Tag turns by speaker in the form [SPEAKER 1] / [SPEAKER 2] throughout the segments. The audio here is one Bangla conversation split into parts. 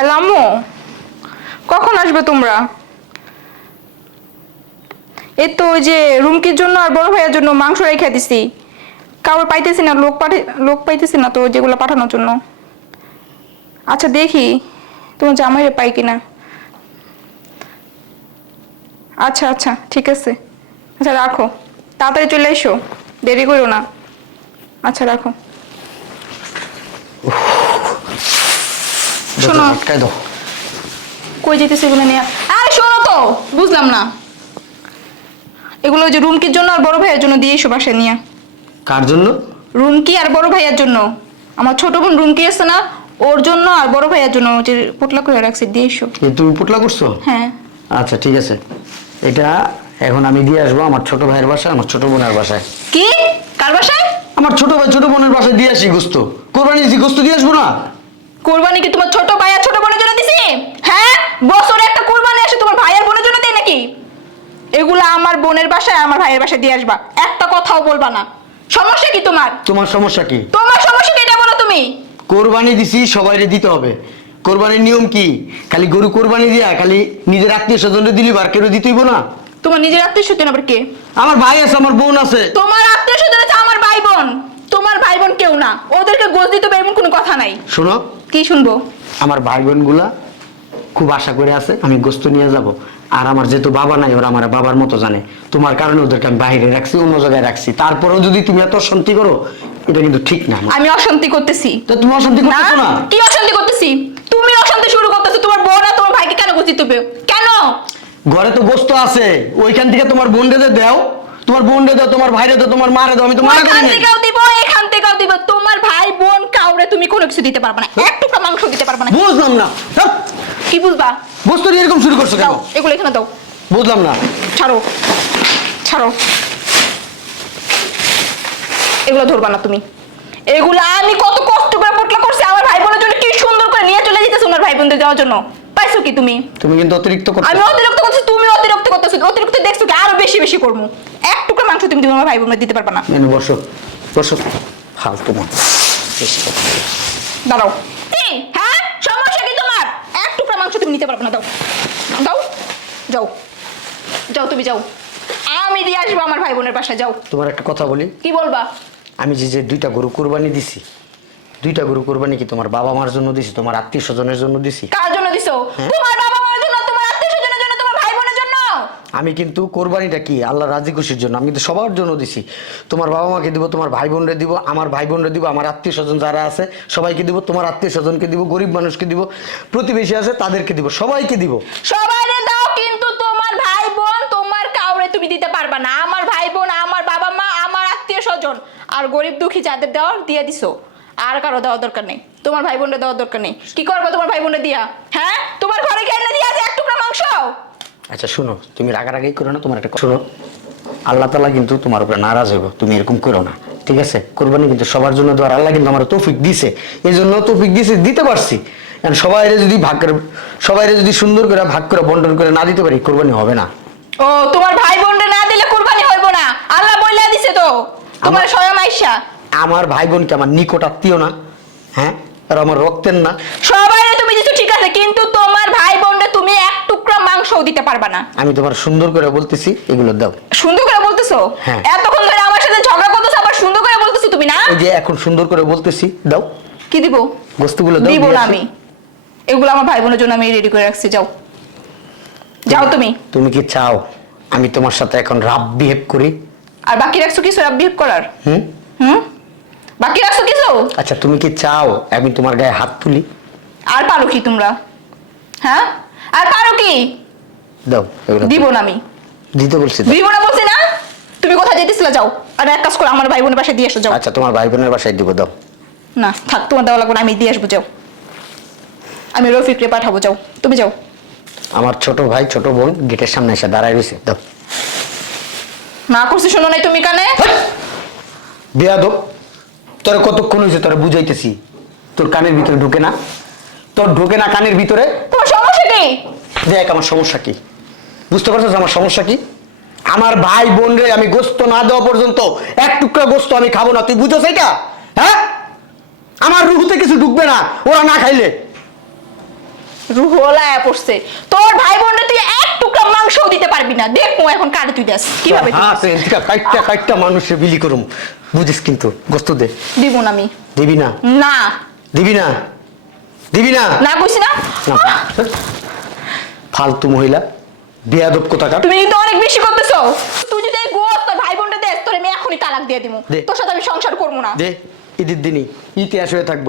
[SPEAKER 1] হ্যালো আম্মু। কখন আসবে তোমরা? এই তো ওই যে রুমকির জন্য আর বড় ভাইয়ের জন্য মাংস রেখে দিছি। কাউর পাইতেছি না, লোক পাঠে লোক পাইতেছি না তো যেগুলো পাঠানোর জন্য। আচ্ছা দেখি, তোমার জামাইরে পাই কিনা। আচ্ছা আচ্ছা ঠিক আছে। আচ্ছা রাখো। তাড়াতাড়ি চলে এসো, দেরি করো না। আচ্ছা রাখো। শোনো।
[SPEAKER 2] আটকাই দাও।
[SPEAKER 1] কই যেতেছে এগুলো নিয়ে? আরে শোনো তো বুঝলাম না। এগুলো যে রুমকির জন্য আর বড় ভাইয়ের জন্য দিয়ে এসো বাসায় নিয়ে।
[SPEAKER 2] কার জন্য?
[SPEAKER 1] রুমকি আর বড় ভাইয়ের জন্য। আমার ছোট বোন রুমকি আছে না ওর জন্য আর বড় ভাইয়ের জন্য যে পোটলা করে রাখছি দিয়ে এসো।
[SPEAKER 2] এ তুমি পুটলা করছ?
[SPEAKER 1] হ্যাঁ।
[SPEAKER 2] আচ্ছা ঠিক আছে। এটা এখন আমি দিয়ে আসব আমার ছোট ভাইয়ের বাসায় আমার ছোট বোনের বাসায়।
[SPEAKER 1] কি? কার বাসায়?
[SPEAKER 2] আমার ছোট ভাই ছোট বোনের বাসায় দিয়ে আসি গোস্ত। কোরবানি গোস্ত দিয়ে আসব না?
[SPEAKER 1] কোরবানি কি তোমার ছোট ভাই আর ছোট বোনের জন্য দিছি? হ্যাঁ? বছরে একটা কোরবানি আসে তোমার ভাই আর বোনের জন্য দেয় নাকি? এগুলা আমার বোনের বাসায় আমার ভাইয়ের বাসায় দিয়ে আসবা। একটা কথাও বলবা না। সমস্যা কি তোমার?
[SPEAKER 2] তোমার সমস্যা কি?
[SPEAKER 1] তোমার সমস্যা কি এটা বলো তুমি?
[SPEAKER 2] কোরবানি দিছি সবাইরে দিতে হবে। কোরবানির নিয়ম কি? খালি গরু কোরবানি দিয়া খালি নিজের আত্মীয় স্বজনরে দিলি বার কেউ দিতেইব না।
[SPEAKER 1] তোমার নিজের আত্মীয় স্বজন আবার কে?
[SPEAKER 2] আমার ভাই আছে আমার বোন আছে।
[SPEAKER 1] তোমার আত্মীয় স্বজন আছে আমার ভাই বোন। তোমার ভাই বোন কেউ না। ওদেরকে গোজ দিতে হবে এমন কোনো কথা নাই।
[SPEAKER 2] শোনো
[SPEAKER 1] কি শুনব?
[SPEAKER 2] আমার ভাই বোনগুলা খুব আশা করে আছে আমি গোস্ত নিয়ে যাব। আর আমার যেহেতু বাবা নাই ওরা আমার বাবার মতো জানে। তোমার কারণে ওদেরকে আমি বাইরে রাখছি অন্য জায়গায় রাখছি। তারপরেও যদি তুমি এত শান্তি করো এটা কিন্তু ঠিক না
[SPEAKER 1] আমি অশান্তি করতেছি।
[SPEAKER 2] তো তুমি অশান্তি করতেছো না?
[SPEAKER 1] কি অশান্তি করতেছি? তুমি অশান্তি শুরু করতেছো তোমার বোন আর তোমার ভাইকে কেন গোজ দিতে কেন?
[SPEAKER 2] ঘরে তো গোস্ত আছে ওইখান থেকে তোমার বোন রে দাও। তোমার বোন রে দাও তোমার ভাইরে দাও তোমার মারে দাও আমি তো মানা করি।
[SPEAKER 1] থেকেও দিব এখান থেকেও দিব। তোমার ভাই বোন তুমি কোনো কিছু দিতে পারবে না। এক টুকরা মাংস দিতে পারবে না।
[SPEAKER 2] বুঝলাম না।
[SPEAKER 1] কি বুঝবা?
[SPEAKER 2] নিয়ে এরকম শুরু করছ কেন?
[SPEAKER 1] এগুলো এখানে দাও।
[SPEAKER 2] বুঝলাম না।
[SPEAKER 1] ছাড়ো। ছাড়ো। এগুলো ধরবা না তুমি। এগুলো আমি কত কষ্ট করে পোটলা করছি আমার ভাই বোনের জন্য কি সুন্দর করে নিয়ে চলে যেতেছে ওনার ভাই বোনদের দেওয়ার জন্য? পাইছো কি তুমি?
[SPEAKER 2] তুমি কিন্তু অতিরিক্ত করছ
[SPEAKER 1] আমি অতিরিক্ত করছি তুমি অতিরিক্ত করতেছো। অতিরিক্ত দেখছ কি আরও বেশি বেশি করব। এক টুকরো মাংস তুমি তোমার ভাই বোনের দিতে পারবে না।
[SPEAKER 2] এনে বসো। বসো। ফালতু মন
[SPEAKER 1] দাঁড়াও। হ্যাঁ? সমস্যা কি তোমার? এক টুকরা মাংস তুমি নিতে পারবে না দাও। দাও। যাও। যাও তুমি যাও। আমি দিয়ে আসব আমার ভাই বোনের বাসায় যাও।
[SPEAKER 2] তোমার একটা কথা বলি।
[SPEAKER 1] কি বলবা?
[SPEAKER 2] আমি যে যে দুইটা গরু কোরবানি দিছি দুইটা গরু কোরবানি কি তোমার বাবা মার জন্য দিছি তোমার আত্মীয় স্বজনের জন্য দিছি?
[SPEAKER 1] কার জন্য দিছো?
[SPEAKER 2] হ্যাঁ?
[SPEAKER 1] তোমার আত্মীয় স্বজনের জন্য তোমার ভাই বোনের জন্য
[SPEAKER 2] আমি কিন্তু কোরবানিটা কি? আল্লাহ রাজি খুশির জন্য। আমি কিন্তু সবার জন্য দিছি। তোমার বাবা মাকে দিব, তোমার ভাই বোনরে দিব, আমার ভাই বোনরে দিব, আমার আত্মীয় স্বজন যারা আছে, সবাইকে দিব, তোমার আত্মীয় স্বজনকে দিব, গরিব মানুষকে দিব, প্রতিবেশী আছে তাদেরকে দিব, সবাইকে দিব।
[SPEAKER 1] সবাইরে দাও, কিন্তু তোমার ভাই বোন তোমার কাউরে তুমি দিতে পারবা না। আমার ভাই বোন আমার বাবা মা আমার আত্মীয় স্বজন আর গরিব দুঃখী যাদের দেওয়ার দিয়ে দিছো। আর কারও দেওয়ার দরকার নেই। তোমার ভাই বোনরা দেওয়ার দরকার নেই। কি করব তোমার ভাই বোনরা দিয়া? হ্যাঁ তোমার ঘরে কি এনে দিয়ে আছে এক টুকরা মাংস
[SPEAKER 2] আচ্ছা শুনো তুমি রাগারাগি করো না তোমার একটা শোনো আল্লাহ তালা কিন্তু তোমার উপরে নারাজ হইব তুমি এরকম করো না ঠিক আছে? কোরবানি কিন্তু সবার জন্য দেওয়ার আল্লাহ কিন্তু আমার তৌফিক দিছে এই জন্য তৌফিক দিছে দিতে পারছি। এখন সবাই যদি ভাগ করে সবাই যদি সুন্দর করে ভাগ করে বন্টন করে না দিতে পারি কোরবানি হবে না।
[SPEAKER 1] ও তোমার ভাই বোনরা না দিলে কুরবানি হইব না। আল্লাহ বইলা দিছে তো তোমার
[SPEAKER 2] আমার-
[SPEAKER 1] স্বয়ং
[SPEAKER 2] আমার ভাই বোনকে আমার নিকট আত্মীয় না হ্যাঁ? আর আমার রক্তের না।
[SPEAKER 1] সবাইরে তুমি দিছো ঠিক আছে কিন্তু তোমার ভাই বোনরে তুমি এক টুকরা মাংসও দিতে পারবা না।
[SPEAKER 2] আমি তোমার সুন্দর করে বলতেছি এগুলো দাও।
[SPEAKER 1] সুন্দর করে বলতেছো?
[SPEAKER 2] হ্যাঁ।
[SPEAKER 1] এতক্ষণ ধরে আমার সাথে ঝগড়া করতেছো আবার সুন্দর করে বলতেছো তুমি না?
[SPEAKER 2] এই যে এখন সুন্দর করে বলতেছি দাও।
[SPEAKER 1] কি দিব?
[SPEAKER 2] বস্তুগুলো দাও
[SPEAKER 1] দিব
[SPEAKER 2] দিয়ে
[SPEAKER 1] না
[SPEAKER 2] আসি।
[SPEAKER 1] আমি। এগুলো আমার ভাই বোনের জন্য আমি রেডি করে রাখছি যাও। যাও তুমি।
[SPEAKER 2] তুমি কি চাও আমি তোমার সাথে এখন রাব বিহেভ করি?
[SPEAKER 1] আর বাকি রাখছো কিছু রাব বিহেভ করার?
[SPEAKER 2] হুম?
[SPEAKER 1] হুম? বাকি রাখছো কিছু?
[SPEAKER 2] আচ্ছা তুমি কি চাও আমি তোমার গায়ে হাত তুলি?
[SPEAKER 1] আর পারো কি তোমরা? হ্যাঁ? আর পারো কি?
[SPEAKER 2] দাও এগুলো
[SPEAKER 1] দিব না আমি।
[SPEAKER 2] দিতে বলছি
[SPEAKER 1] দিব না বলছি না? তুমি কোথায় যেতেছিলে? যাও। আর এক কাজ করো আমার ভাই বোনের বাসায় দিয়ে এসো যাও।
[SPEAKER 2] আচ্ছা তোমার ভাই বোনের বাসায় দিব দাও।
[SPEAKER 1] না থাক তোমার দেওয়া লাগবে না আমি দিয়ে আসব যাও। আমি রফিকরে পাঠাবো যাও। তুমি যাও।
[SPEAKER 2] আমার ছোট ভাই ছোট বোন গেটের সামনে এসে দাঁড়ায় রয়েছে দাও।
[SPEAKER 1] না করছি শোনো নাই তুমি কানে?
[SPEAKER 2] বিয়া দো তোর কতক্ষণ হয়েছে তোরা বুঝাইতেছি? তোর কানের ভিতরে ঢুকে না? তোর ঢুকে না কানের ভিতরে? দেখ আমার সমস্যা কি? বুঝতে পারছিস আমার সমস্যা কি? আমার ভাই বোন রে আমি গোস্ত না দেওয়া পর্যন্ত এক টুকরা গোস্ত আমি খাব না। তুই বুঝো সেটা হ্যাঁ? আমার রুহুতে কিছু ঢুকবে না ওরা না খাইলে।
[SPEAKER 1] রুহলায়া পড়ছে। তোর ভাই বোনরা তুই এক টুকরা মাংসও দিতে পারবি না। দেখব এখন কাটে তুই দেস। কীভাবে
[SPEAKER 2] হ্যাঁ কাইটটা মানুষে বিলি করুম। বুঝিস কিন্তু গোস্ত দে।
[SPEAKER 1] দিব না আমি।
[SPEAKER 2] দিবি না?
[SPEAKER 1] না।
[SPEAKER 2] দিবি না? দিবি না?
[SPEAKER 1] না কইছি না।
[SPEAKER 2] ফালতু মহিলা বেয়াদব কোথাকার?
[SPEAKER 1] তুমি কিন্তু অনেক বেশি করতেছো। তুই যদি এই গোস তোর ভাই বোনটা দেস তোর আমি এখনই তালাক দিয়ে দিব
[SPEAKER 2] দে।
[SPEAKER 1] তোর সাথে আমি সংসার করব না।
[SPEAKER 2] দে ঈদের দিনই ইতিহাস হয়ে থাকব।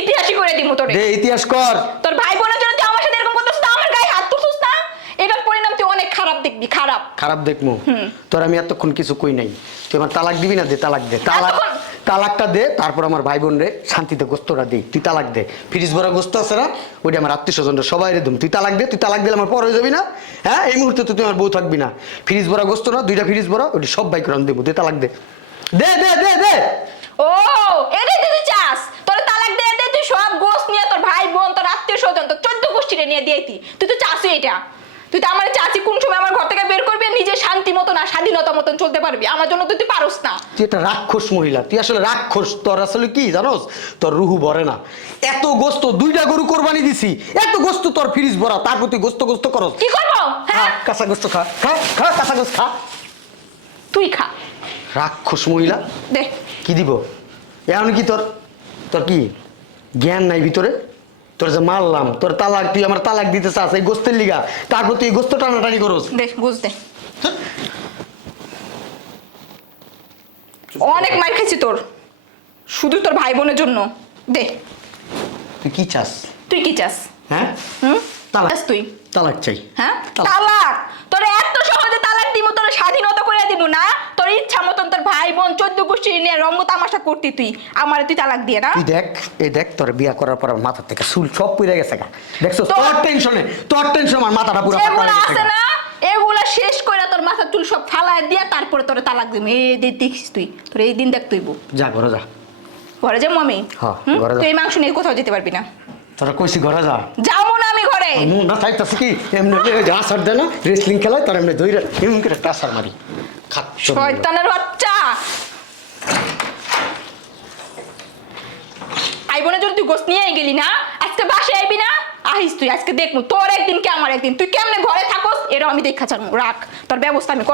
[SPEAKER 1] ইতিহাসই করে দিব তোরে।
[SPEAKER 2] দে ইতিহাস কর।
[SPEAKER 1] তোর ভাই বোনের জন্য তুই আমার সাথে এরকম করতেছিস তা আমার গায়ে হাত তুলছিস না? এটার পরিণাম তুই অনেক খারাপ দেখবি খারাপ।
[SPEAKER 2] খারাপ দেখমু তোর আমি এতক্ষণ কিছু কই নাই। তুই আমার তালাক দিবি না? দে তালাক দে তালাক।
[SPEAKER 1] এতক্ষণ?
[SPEAKER 2] তালাকটা দে, তারপর আমার ভাই বোন রে শান্তিতে গোস্তটা দে, তুই তালাক দে। ফ্রিজ ভরা গোস্ত আছে না, ওইটা আমার আত্মীয় স্বজনরা সবাই রে দুম। তুই তালাক দে, তুই তালাক দিলে আমার পর হয়ে যাবি না। হ্যাঁ এই মুহূর্তে তো তুই আমার বউ থাকবি না। ফ্রিজ ভরা গোস্ত না, দুইটা ফ্রিজ ভরা, ওইটা সব ভাই রান দেবো, দে তালাক দে। দে দে দে দে।
[SPEAKER 1] ও এটাই তুই চাস। তোর তালাক দিয়ে দে, তুই সব গোস নিয়ে তোর ভাই বোন তোর আত্মীয় স্বজন, তোর চোদ্দ গোষ্ঠীরে নিয়ে দিয়ে তুই তুই তো চাসই এটা। তুই তো আমার চাচি কোন সময় আমার ঘর থেকে বের করবি আর নিজে শান্তি মতন আর স্বাধীনতা মতন চলতে পারবি? আমার জন্য তো তুই পারস না।
[SPEAKER 2] তুই একটা রাক্ষস মহিলা তুই আসলে রাক্ষস তোর আসলে কি জানোস? তোর রুহু ভরে না। এত গোস্ত দুইটা গরু কোরবানি দিছি এত গোস্ত তোর ফ্রিজ ভরা তারপর তুই গোস্ত গোস্ত করস।
[SPEAKER 1] কি করব? হ্যাঁ।
[SPEAKER 2] কাঁচা গোস্ত খা খা খা কাঁচা গোস্ত খা।
[SPEAKER 1] তুই খা।
[SPEAKER 2] রাক্ষস মহিলা?
[SPEAKER 1] দে।
[SPEAKER 2] কি দিব? এখন কি তোর? তোর কি জ্ঞান নাই ভিতরে? তোর যে মারলাম তোর তালাক তুই আমার তালাক দিতে চাস এই গোস্তের লিগা। তারপর তুই গোস্ত টানাটানি করস।
[SPEAKER 1] দে দে। অনেক মার খেয়েছি তোর। শুধু তোর ভাই বোনের জন্য। দে।
[SPEAKER 2] তুই কি চাস?
[SPEAKER 1] তুই কি চাস?
[SPEAKER 2] হ্যাঁ?
[SPEAKER 1] হুম?
[SPEAKER 2] তালাক।
[SPEAKER 1] তুই?
[SPEAKER 2] তালাক চাই।
[SPEAKER 1] হ্যাঁ?
[SPEAKER 2] তালাক।
[SPEAKER 1] তালাক! তোর এত সহজে তালাক দিব তোর স্বাধীনতা করে দিব না তোর ইচ্ছা মতন তোর ভাই বোন চোদ্দ গোষ্ঠী নিয়ে রঙ্গ তামাশা করতি তুই। আমার তুই তালাক দিয়ে না?
[SPEAKER 2] তুই দেখ এই দেখ তোর বিয়া করার পর আমার মাথার থেকে চুল সব পুড়ে গেছে গা। দেখছ তোর টেনশনে তোর টেনশন আমার মাথাটা পুরো ফাঁকা
[SPEAKER 1] যেগুলো
[SPEAKER 2] গেছে
[SPEAKER 1] আছে না এগুলা শেষ করে তোর মাথার চুল সব ফালায় দিয়া তারপরে তোর তালাক দিব এই দিন দেখিস তুই তোর এই দিন দেখ তুই
[SPEAKER 2] যা ঘরে যা।
[SPEAKER 1] ঘরে যাব আমি?
[SPEAKER 2] হ্যাঁ, ঘরে যা।
[SPEAKER 1] তুই মাংস নিয়ে কোথাও যেতে পারবি না।
[SPEAKER 2] তোরা কইছি ঘরে যা।
[SPEAKER 1] যাব না আমি ঘরে।
[SPEAKER 2] মন না চাইতেছে কি? এমনি যে আসার দেয় না রেসলিং খেলায় তার এমনি দইরা এমন করে একটা আসার মারি
[SPEAKER 1] শয়তানের বাচ্চা। আই বোনের জন্য তুই গোস নিয়ে গেলি না, আজকে বাসে আইবি না? আহিস তুই, আজকে দেখব তোর একদিন কে, আমার একদিন? তুই কেমনে ঘরে থাকস? এরও আমি দেখা রাখ, তোর ব্যবস্থা আমি